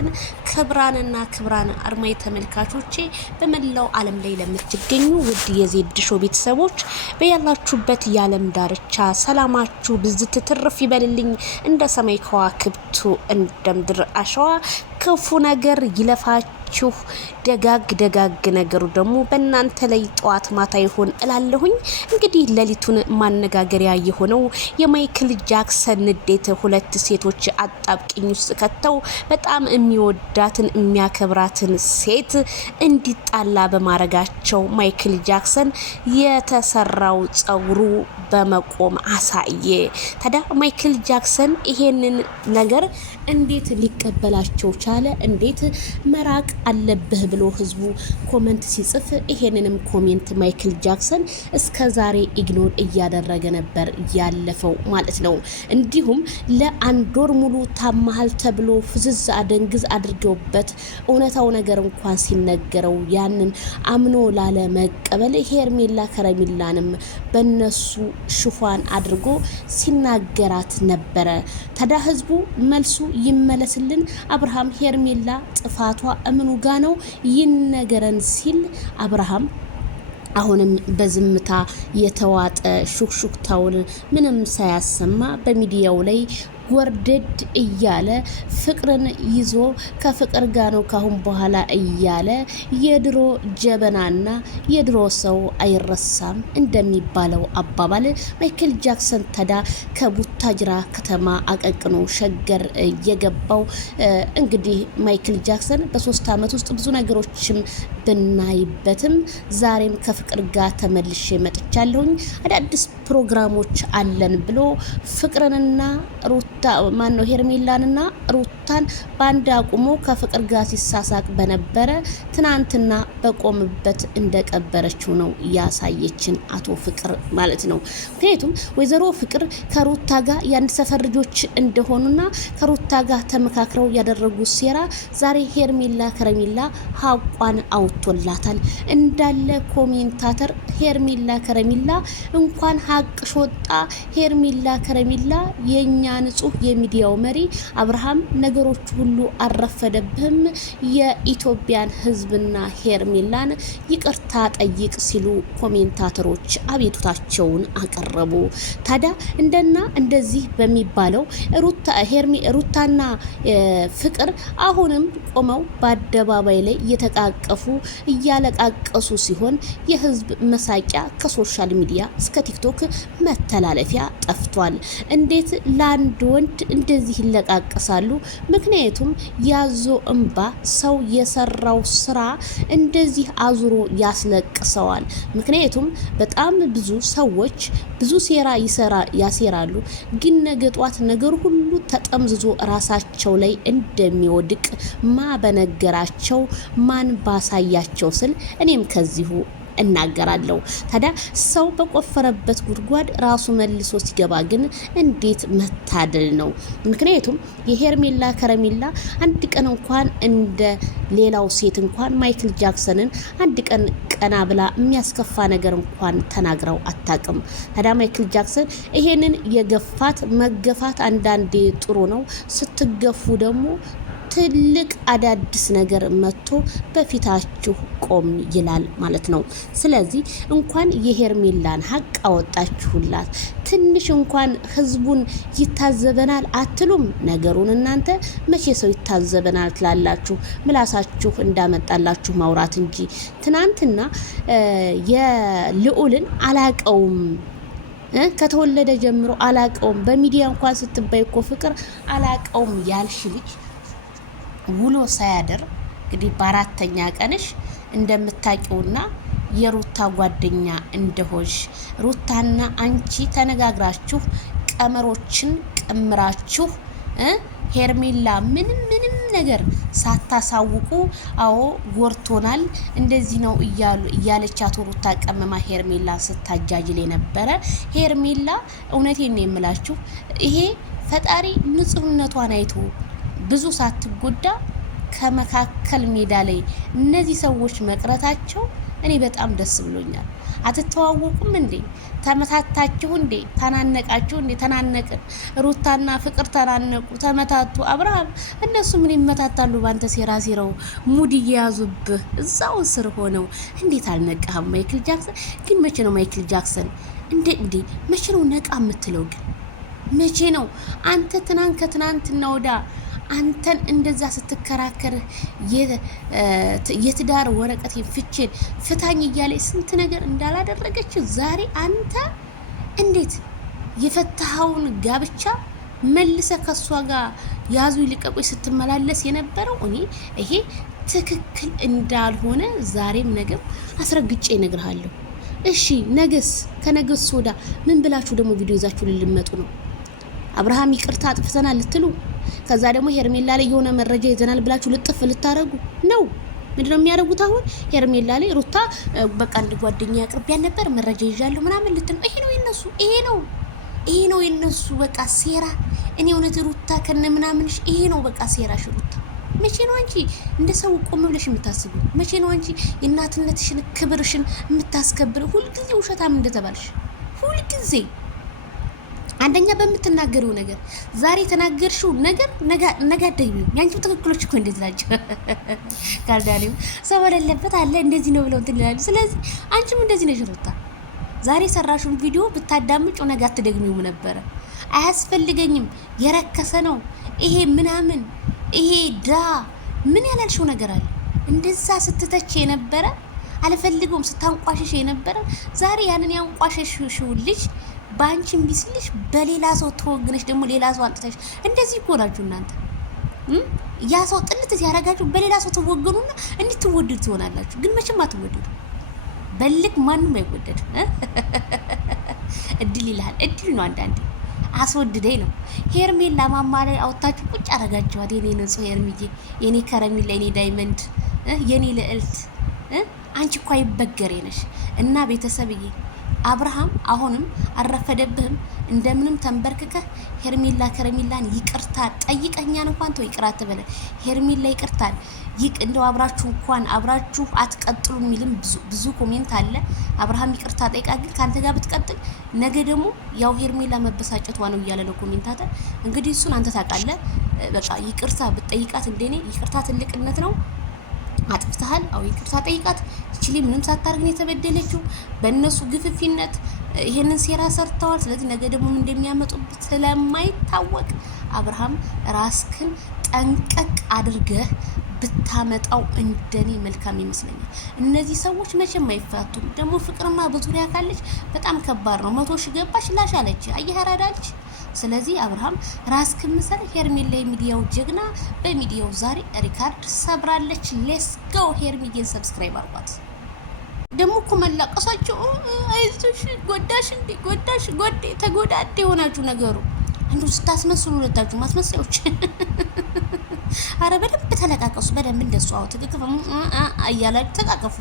ይስጥልን። ክብራንና ክብራን አርማይ ተመልካቾቼ በመላው ዓለም ላይ ለምትገኙ ውድ የዜድ ሾው ቤተሰቦች በያላችሁበት የዓለም ዳርቻ ሰላማችሁ ብዝት ትርፍ ይበልልኝ። እንደ ሰማይ ከዋክብቱ እንደ ምድር አሸዋ ክፉ ነገር ይለፋችሁ፣ ደጋግ ነገሩ ደግሞ በእናንተ ላይ ጠዋት ማታ ይሆን እላለሁኝ። እንግዲህ ሌሊቱን ማነጋገሪያ የሆነው የማይክል ጃክሰን ንዴት ሁለት ሴቶች አጣብቂኝ ውስጥ ከተው በጣም የሚወዳትን የሚያከብራትን ሴት እንዲጣላ በማረጋቸው ማይክል ጃክሰን የተሰራው ጸጉሩ በመቆም አሳየ። ታዲያ ማይክል ጃክሰን ይሄንን ነገር እንዴት ሊቀበላቸው ቻለ? እንዴት መራቅ አለብህ ብሎ ህዝቡ ኮሜንት ሲጽፍ ይሄንንም ኮሜንት ማይክል ጃክሰን እስከዛሬ ኢግኖር እያደረገ ነበር ያለፈው ማለት ነው። እንዲሁም ለአንድ ወር ሙሉ ታማሃል ተብሎ ፍዝዝ አደንግዝ አድርገውበት እውነታው ነገር እንኳን ሲነገረው ያንን አምኖ ላለ መቀበል ሄርሜላ ከረሚላንም በነሱ ሽፋን አድርጎ ሲናገራት ነበረ። ታዲያ ህዝቡ መልሱ ይመለስልን፣ አብርሃም ሄርሜላ ጥፋቷ እምኑ ጋ ነው ይነገረን ሲል አብርሃም አሁንም በዝምታ የተዋጠ ሹክሹክታውን ምንም ሳያሰማ በሚዲያው ላይ ወርደድ እያለ ፍቅርን ይዞ ከፍቅር ጋር ነው ካሁን በኋላ እያለ የድሮ ጀበናና የድሮ ሰው አይረሳም እንደሚባለው አባባል ማይክል ጃክሰን ተዳ ከቡታጅራ ከተማ አቀቅኖ ሸገር የገባው እንግዲህ ማይክል ጃክሰን በ3 አመት ውስጥ ብዙ ነገሮችም ብናይበትም ዛሬም ከፍቅር ጋር ተመልሼ መጥቻለሁኝ፣ አዳዲስ ፕሮግራሞች አለን ብሎ ፍቅርንና ሩታ ማነው ሄርሜላንና ሩታን ባንድ አቁሞ ከፍቅር ጋር ሲሳሳቅ በነበረ ትናንትና በቆምበት እንደቀበረችው ነው ያሳየችን አቶ ፍቅር ማለት ነው። ምክንያቱም ወይዘሮ ፍቅር ከሩታ ጋር የአንድ ሰፈር ልጆች እንደሆኑና ከሩታ ጋር ተመካክረው ያደረጉት ሴራ ዛሬ ሄርሜላ ከረሚላ ሀቋን አውጥቶላታል። እንዳለ ኮሜንታተር ሄርሜላ ከረሚላ እንኳን ሀቅ ሾጣ ሄርሜላ ከረሚላ የኛ ንጹህ የሚዲያው መሪ አብርሃም ነገሮች ሁሉ አረፈደብህም፣ የኢትዮጵያን ህዝብና ሄርሜላን ይቅርታ ጠይቅ ሲሉ ኮሜንታተሮች አቤቱታቸውን አቀረቡ። ታዲያ እንደዚህ በሚባለው ሩታና ፍቅር አሁንም ቆመው በአደባባይ ላይ እየተቃቀፉ እያለቃቀሱ ሲሆን የህዝብ መሳቂያ ከሶሻል ሚዲያ እስከ ቲክቶክ መተላለፊያ ጠፍቷል። እንዴት ለአንድ ወንድ እንደዚህ ይለቃቀሳሉ? ምክንያቱም ያዞ እንባ ሰው የሰራው ስራ እንደዚህ አዙሮ ያስለቅሰዋል። ምክንያቱም በጣም ብዙ ሰዎች ብዙ ሴራ ያሴራሉ፣ ግን ነገ ጧት ነገር ሁሉ ተጠምዝዞ ራሳቸው ላይ እንደሚወድቅ በነገራቸው ማን ባሳያቸው ስል እኔም ከዚሁ እናገራለሁ። ታዲያ ሰው በቆፈረበት ጉድጓድ ራሱ መልሶ ሲገባ ግን እንዴት መታደል ነው። ምክንያቱም የሄርሜላ ከረሚላ አንድ ቀን እንኳን እንደ ሌላው ሴት እንኳን ማይክል ጃክሰንን አንድ ቀን ቀና ብላ የሚያስከፋ ነገር እንኳን ተናግረው አታውቅም። ታዲያ ማይክል ጃክሰን ይሄንን የገፋት መገፋት አንዳንዴ ጥሩ ነው፣ ስትገፉ ደግሞ ትልቅ አዳዲስ ነገር መጥቶ በፊታችሁ ቆም ይላል ማለት ነው። ስለዚህ እንኳን የሄርሜላን ሀቅ አወጣችሁላት፣ ትንሽ እንኳን ህዝቡን ይታዘበናል አትሉም? ነገሩን እናንተ መቼ ሰው ይታዘበናል ትላላችሁ? ምላሳችሁ እንዳመጣላችሁ ማውራት እንጂ ትናንትና የልዑልን አላቀውም ከተወለደ ጀምሮ አላቀውም፣ በሚዲያ እንኳን ስትባይ እኮ ፍቅር አላቀውም ያልሽ ልጅ ውሎ ሳያደር እንግዲህ በአራተኛ ቀንሽ እንደምታቂውና የሩታ ጓደኛ እንደሆንሽ ሩታና አንቺ ተነጋግራችሁ ቀመሮችን ቀምራችሁ ሄርሜላ ምንም ነገር ሳታሳውቁ አዎ ጎርቶናል እንደዚህ ነው እያለቻት ሩታ ቀመማ ሄርሜላ ስታጃጅል የነበረ ሄርሜላ እውነቴን ነው የምላችሁ ይሄ ፈጣሪ ንጹህነቷን አይቶ ብዙ ሳትጎዳ ከመካከል ሜዳ ላይ እነዚህ ሰዎች መቅረታቸው እኔ በጣም ደስ ብሎኛል። አትተዋወቁም እንዴ? ተመታታችሁ እንዴ? ተናነቃችሁ እንዴ? ተናነቅን። ሩታና ፍቅር ተናነቁ፣ ተመታቱ። አብርሃም እነሱ ምን ይመታታሉ? ባንተ ሴራ ሲረው ሙድ እየያዙብህ እዛው ስር ሆነው። እንዴት አልነቃህም? ማይክል ጃክሰን ግን መቼ ነው ማይክል ጃክሰን እንዴ መቼ ነው ነቃ የምትለው? ግን መቼ ነው አንተ? ከትናንትና ወዳ አንተን እንደዛ ስትከራከር የትዳር ወረቀት ፍቼን ፍታኝ እያለ ስንት ነገር እንዳላደረገች ዛሬ አንተ እንዴት የፈታኸውን ጋብቻ መልሰ ከሷ ጋር ያዙ ይልቀቁ ስትመላለስ የነበረው እኔ ይሄ ትክክል እንዳልሆነ ዛሬም ነገም አስረግጬ እነግርሃለሁ። እሺ ነገስ ከነገስ ወዳ ምን ብላችሁ ደግሞ ቪዲዮ ይዛችሁ ልልመጡ ነው? አብርሃም ይቅርታ አጥፍተናል ልትሉ ከዛ ደግሞ ሄርሜላ ላይ የሆነ መረጃ ይዘናል ብላችሁ ልጥፍ ልታረጉ ነው። ምንድነው የሚያደርጉት አሁን? ሄርሜላ ላይ ሩታ በቃ አንድ ጓደኛ ያቅርቢያን ነበር መረጃ ይዣለሁ ምናምን ልትል። ይሄ ነው የነሱ ይሄ ነው የነሱ በቃ ሴራ። እኔ እውነት ሩታ ከነ ምናምንሽ ይሄ ነው በቃ ሴራሽ ሩታ። መቼ ነው አንቺ እንደ ሰው ቆም ብለሽ የምታስቡ? መቼ ነው አንቺ የእናትነትሽን ክብርሽን የምታስከብር? ሁልጊዜ ውሸታም እንደተባልሽ ሁልጊዜ አንደኛ በምትናገረው ነገር ዛሬ ተናገርሽው ነገር ነጋደዩ ያንቺው ትክክሎች እኮ እንደዚህ ናቸው። ካርዳሊው ሰው በሌለበት አለ እንደዚህ ነው ብለው እንትን ይላሉ። ስለዚህ አንቺም እንደዚህ ነሽ ሩታ። ዛሬ ሰራሽውን ቪዲዮ ብታዳምጪው ነገ አትደግሚውም ነበረ። አያስፈልገኝም የረከሰ ነው ይሄ ምናምን ይሄ ምን ያላልሽው ነገር አለ? እንደዛ ስትተች የነበረ አልፈልገውም ስታንቋሽሽ የነበረ ዛሬ ያንን ያንቋሽሽው ልጅ ባንቺም ቢስልሽ በሌላ ሰው ተወግነሽ ደግሞ ሌላ ሰው አንጥተሽ እንደዚህ እኮ ናችሁ እናንተ። ያ ሰው ጥልት ሲያረጋችሁ በሌላ ሰው ተወገኑና እንድትወደዱ ትሆናላችሁ። ግን መቼም አትወደዱ። በልክ ማንም አይወደድ። እድል ይልሃል። እድል ነው አንዳንዴ አስወድደኝ ነው። ሄርሜላ ማማ ላይ አውጣችሁ ቁጭ አረጋችኋት። የኔ ንጹህ ሄርሚዬ፣ የኔ ከረሚላ፣ የኔ ዳይመንድ፣ የኔ ልዕልት አንቺ እኮ አይበገሬ ነሽ። እና ቤተሰብዬ አብርሃም አሁንም አረፈደብህም። እንደምንም ተንበርክከህ ሄርሜላ ከረሚላን ይቅርታ ጠይቀኛን እንኳን ተው ይቅር አትበለ። ሄርሜላ ይቅርታል እንደው አብራችሁ አትቀጥሉ የሚልም ብዙ ኮሜንት አለ። አብርሃም ይቅርታ ጠይቃ ግን ካንተ ጋር ብትቀጥል ነገ ደግሞ ያው ሄርሜላ መበሳጨቷ ነው እያለ ነው ኮሜንታተር። እንግዲህ እሱን አንተ ታውቃለህ። በቃ ይቅርታ ብትጠይቃት እንደኔ ይቅርታ ትልቅነት ነው። አጥፍተሃል፣ አው ይቅርታ ጠይቃት። እቺሊ ምንም ሳታርግ ነው የተበደለችው። በእነሱ ግፍፊነት ይሄንን ሴራ ሰርተዋል። ስለዚህ ነገ ደግሞ ምን እንደሚያመጡበት ስለማይታወቅ አብርሃም ራስክን ጠንቀቅ አድርገህ ብታመጣው እንደኔ መልካም ይመስለኛል። እነዚህ ሰዎች መቼም አይፋቱም። ደግሞ ፍቅርማ በዙሪያ ካለች በጣም ከባድ ነው። 100 ሺህ ገባች ላሻለች አየራዳልች። ስለዚህ አብርሃም ራስክን ምሰር። ሄርሜላ የሚዲያው ጀግና በሚዲያው ዛሬ ሪካርድ ሰብራለች። ሌትስ ጎ ሄርሚዬን ሰብስክራይብ አድርጓት። ደግሞ እኮ መላቀሳቸው አይዞሽ ጎዳሽ ጎዴ ተጎዳዴ የሆናችሁ ነገሩ አንዱ ስታስመስሉ ሁለታችሁ ማስመሰዮች። አረ በደንብ ተለቃቀሱ፣ በደንብ እንደሱ ትክክል አያላችሁ ተቃቀፉ።